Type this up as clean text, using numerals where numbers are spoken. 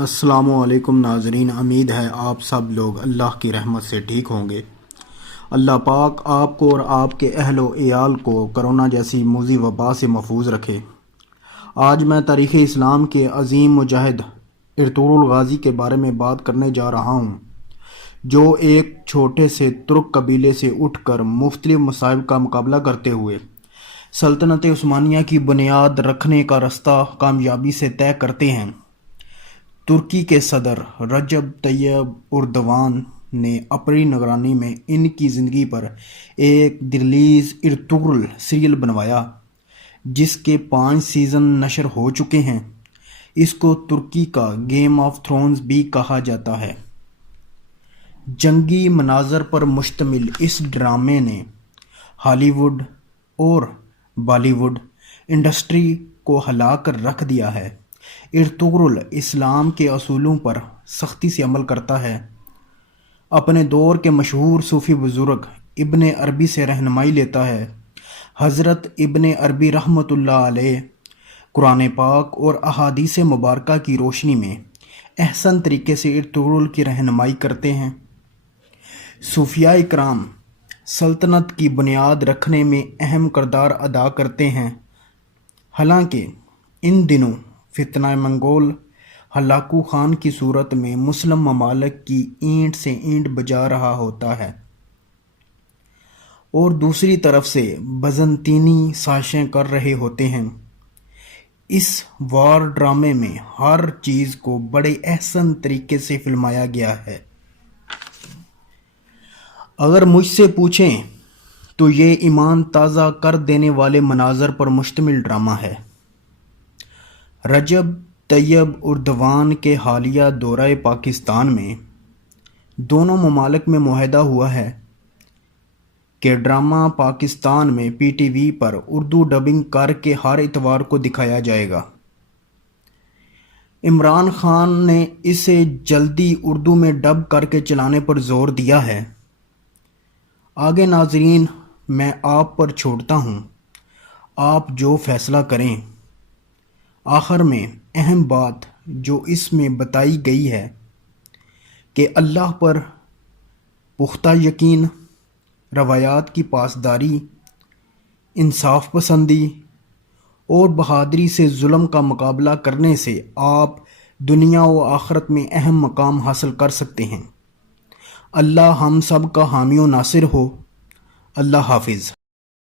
السلام علیکم ناظرین، امید ہے آپ سب لوگ اللہ کی رحمت سے ٹھیک ہوں گے۔ اللہ پاک آپ کو اور آپ کے اہل و عیال کو کرونا جیسی موذی وبا سے محفوظ رکھے۔ آج میں تاریخ اسلام کے عظیم مجاہد ارطغرل غازی کے بارے میں بات کرنے جا رہا ہوں، جو ایک چھوٹے سے ترک قبیلے سے اٹھ کر مختلف مصائب کا مقابلہ کرتے ہوئے سلطنت عثمانیہ کی بنیاد رکھنے کا راستہ کامیابی سے طے کرتے ہیں۔ ترکی کے صدر رجب طیب اردوان نے اپنی نگرانی میں ان کی زندگی پر ایک دلریز ارطغرل سیریل بنوایا، جس کے 5 سیزن نشر ہو چکے ہیں۔ اس کو ترکی کا گیم آف تھرونز بھی کہا جاتا ہے۔ جنگی مناظر پر مشتمل اس ڈرامے نے ہالی ووڈ اور بالی ووڈ انڈسٹری کو ہلا کر رکھ دیا ہے۔ ارطغرل اسلام کے اصولوں پر سختی سے عمل کرتا ہے، اپنے دور کے مشہور صوفی بزرگ ابن عربی سے رہنمائی لیتا ہے۔ حضرت ابن عربی رحمۃ اللہ علیہ قرآن پاک اور احادیث مبارکہ کی روشنی میں احسن طریقے سے ارطغرل کی رہنمائی کرتے ہیں۔ صوفیاء کرام سلطنت کی بنیاد رکھنے میں اہم کردار ادا کرتے ہیں، حالانکہ ان دنوں فتنہ منگول ہلاکو خان کی صورت میں مسلم ممالک کی اینٹ سے اینٹ بجا رہا ہوتا ہے، اور دوسری طرف سے بازنطینی سازشیں کر رہے ہوتے ہیں۔ اس وار ڈرامے میں ہر چیز کو بڑے احسن طریقے سے فلمایا گیا ہے۔ اگر مجھ سے پوچھیں تو یہ ایمان تازہ کر دینے والے مناظر پر مشتمل ڈرامہ ہے۔ رجب طیب اردوان کے حالیہ دورہ پاکستان میں دونوں ممالک میں معاہدہ ہوا ہے کہ ڈرامہ پاکستان میں پی ٹی وی پر اردو ڈبنگ کر کے ہر اتوار کو دکھایا جائے گا۔ عمران خان نے اسے جلدی اردو میں ڈب کر کے چلانے پر زور دیا ہے۔ آگے ناظرین میں آپ پر چھوڑتا ہوں، آپ جو فیصلہ کریں۔ آخر میں اہم بات جو اس میں بتائی گئی ہے کہ اللہ پر پختہ یقین، روایات کی پاسداری، انصاف پسندی اور بہادری سے ظلم کا مقابلہ کرنے سے آپ دنیا و آخرت میں اہم مقام حاصل کر سکتے ہیں۔ اللہ ہم سب کا حامی و ناصر ہو۔ اللہ حافظ۔